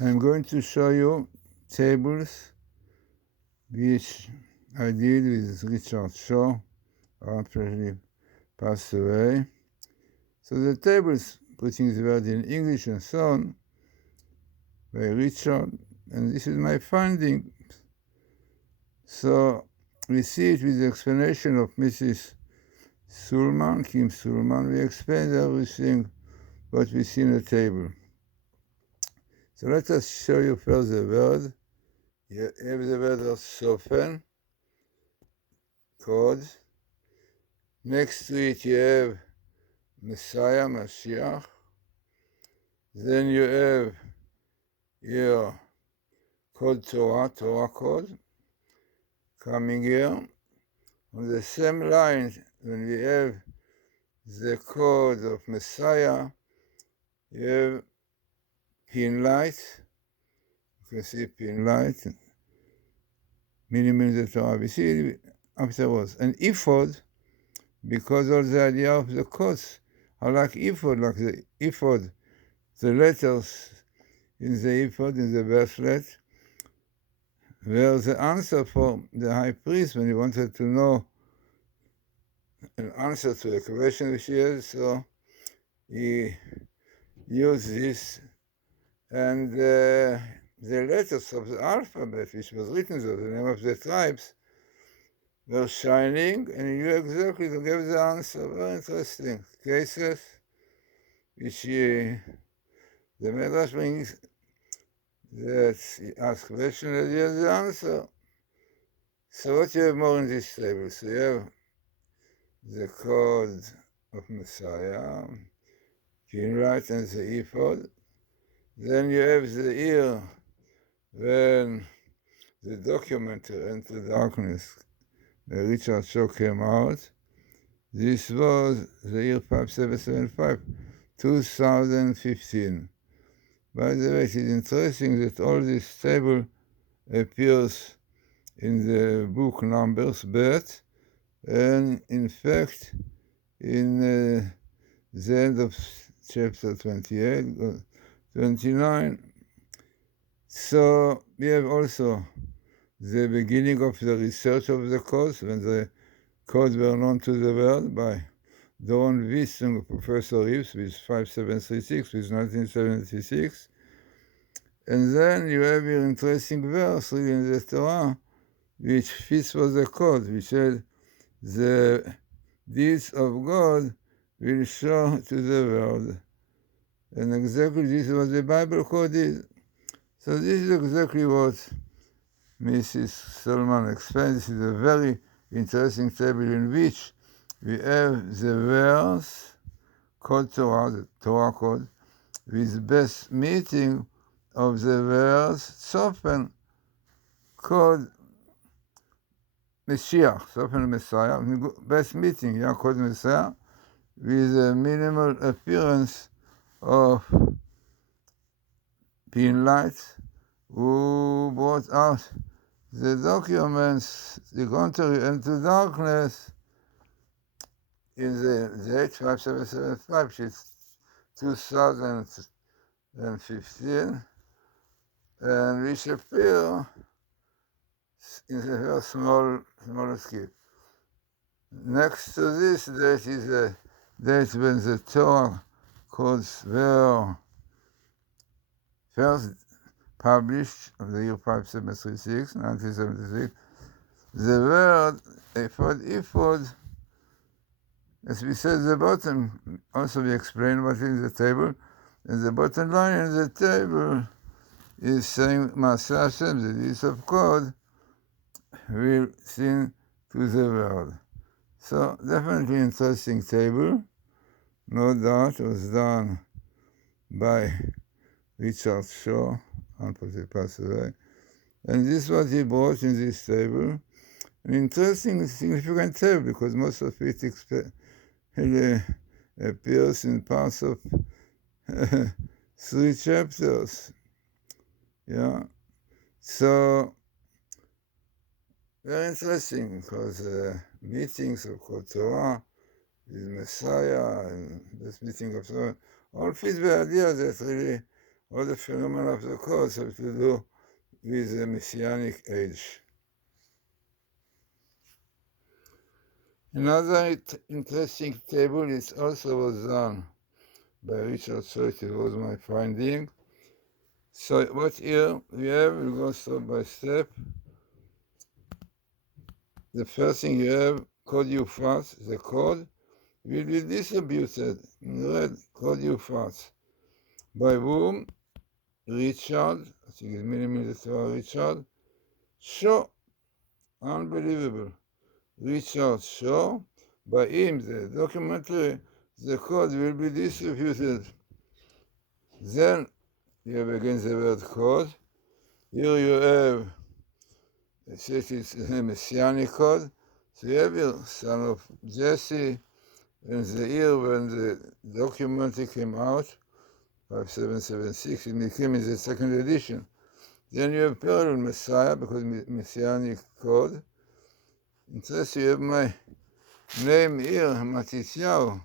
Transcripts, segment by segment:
I'm going to show you tables which I did with Richard Shaw after he passed away. So the tables putting the word in English and so on by Richard, and this is my finding. So we see it with the explanation of Mrs. Sulman, Kim Sulman. We explained everything what we see in the table. So let us show you first the word. You have the word of soften, code. Next to it you have Messiah, Mashiach. Then you have your code Torah, Torah code, coming here. On the same line, when we have the code of Messiah, you have pin light. You can see pin light, minimum the Torah. We see it afterwards. And ephod, because of the idea of the codes, I like ephod, like the ephod, the letters in the ephod, in the bracelet, were the answer for the high priest when he wanted to know an answer to a question which he had. So he used this, and the letters of the alphabet, which was written as the name of the tribes, were shining, and he knew exactly to give the answer. Very interesting cases, which the Midrash brings, that he asked question and he has the answer. So what you have more in this table? So you have the code of Messiah, Pinlight and the ephod. Then you have the ear when the document entered darkness. Richard Shaw came out. This was the year 5775, 2015. By the way, it is interesting that all this table appears in the book Numbers, but, and in fact, in the end of chapter 28, 29. So we have also the beginning of the research of the codes, when the codes were known to the world by Doron Wiss and Professor Reeves with 5736, with 1976. And then you have your interesting verse really in the Torah, which fits with the code, which said, the deeds of God will show to the world. And exactly this is what the Bible code is. So this is exactly what Mrs. Solomon explained. This is a very interesting table in which we have the verse called Torah, the Torah code, with best meeting of the verse Sofen called Mashiach, Sofen Messiah, best meeting, yeah, called Messiah, with a minimal appearance of Pinlight, who brought out the documents, the contrary, into darkness in the date 5775, which is 2015, and which appear in the very small skip. Next to this date is the date when the Torah codes were first published, of the year 5736, 1976. The word ephod, as we said at the bottom, also we explain what is in the table, and the bottom line in the table is saying Maaseh Hashem, the deeds of God, will sing to the world. So definitely interesting table, no doubt. It was done by Richard Shaw, unfortunately he passed away. And this is what he brought in this table. An interesting, significant table, because most of it appears in parts of 3 chapters. Yeah. So, very interesting, because meetings of Torah with Messiah and this meeting of Torah all fit the idea that really all the phenomena of the codes have to do with the Messianic age. Another interesting table is also was done by Richard Church. It was my finding. So what here we have, we'll go step by step. The first thing you have, code you fast, the code will be distributed in red, code you fast. By whom? Richard, I think it's millimeter Richard, Shaw, unbelievable. Richard Shaw, by him, the documentary, the code will be distributed. Then you have again the word code. Here you have, it says it's a messianic code. So you have your son of Jesse, and the year when the documentary came out, 5776, it became in the second edition. Then you have parallel Messiah, because messianic code. Interesting, you have my name here, Matityahu.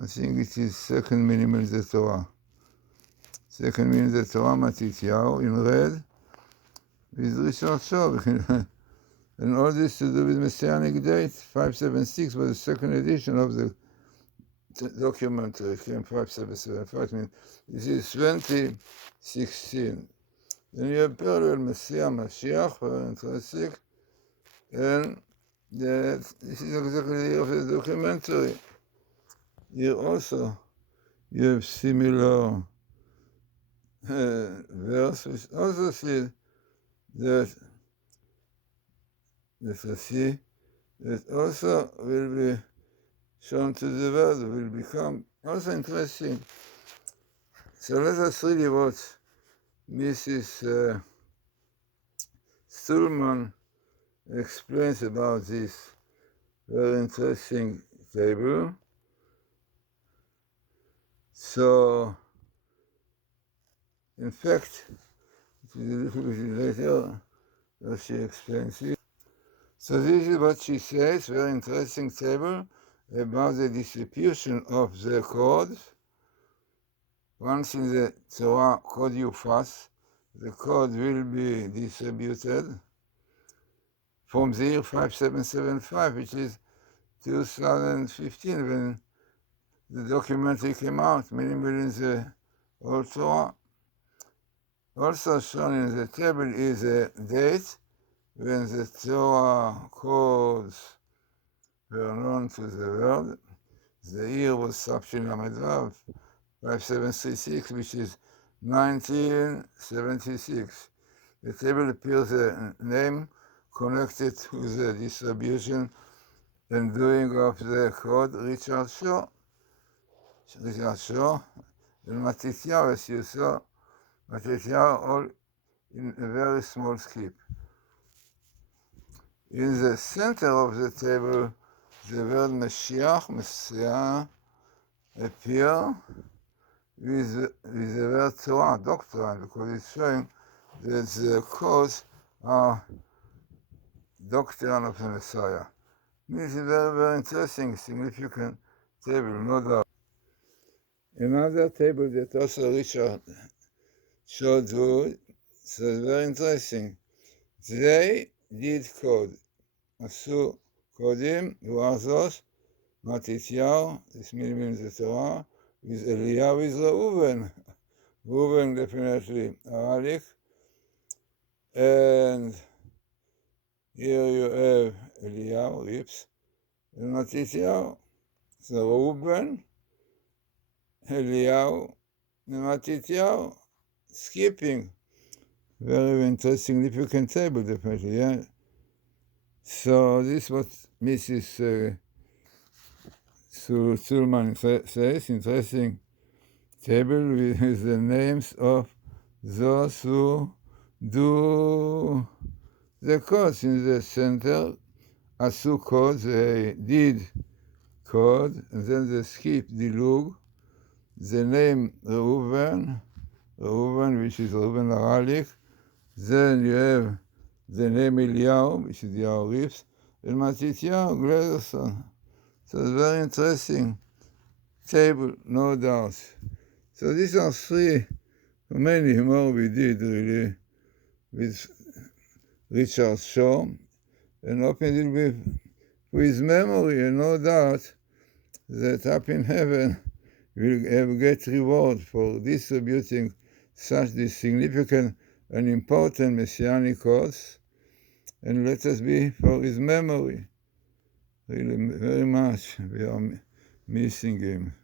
I think it is second minim of the Torah. Second minim of the Torah, Matityahu, in red, with Richard Shaw. And all this to do with Messianic date. 576 was the second edition of the documentary. It came 5775. I mean, this is 2016. Then you have parallel Messiah, Mashiach, very interesting. And this is exactly the year of the documentary. Here also, you have similar verse, which also says that also will be shown to the world, will become also interesting. So let us read what Mrs. Stulman explains about this very interesting table. So, in fact, it is a little bit later that she explains it. So this is what she says, very interesting table about the distribution of the codes. Once in the Torah code you fast, the code will be distributed from the year 5775, which is 2015, when the documentary came out, meaning within the Old Torah. Also shown in the table is a date when the Torah codes were known to the world. The year was Sapshin Lamedvav, 5736, which is 1976. The table appears a name connected to the distribution and doing of the code, Richard Shaw, and Matityahu, as you saw, Matityahu all in a very small skip. In the center of the table, the word Mashiach, Messiah, appear with the word Torah, doctrine, because it's showing that the codes are doctrine of the Messiah. This is a very, very interesting, significant table, no doubt. Another table that also Richard showed you, so it's very interesting. They did code. עשו קודים, Glazsrson, Matityahu, this means the Torah, with Eliyahu, with Reuven. Reuven definitely Aralik. And here you have Eliyahu, Rips, and Matityahu. So Reuven, Eliyahu, and Matityahu, skipping. Very interesting, significant table, definitely, yeah. So this is what Mrs. Sulman says, interesting table with the names of those who do the codes in the center. Asu code, they did code, and then they skip Dilug, the name Reuven, which is Reuven Aralik. Then you have the name Eliyahu, which is Yahu Rips, and Matityahu Glazsrson. So it's very interesting table, no doubt. So these are three many more we did really with Richard Shaw, and hoping it will be for his memory, and no doubt that up in heaven we'll have great reward for distributing such this significant and important messianic cause, and let us be for his memory. Really very much we are missing him.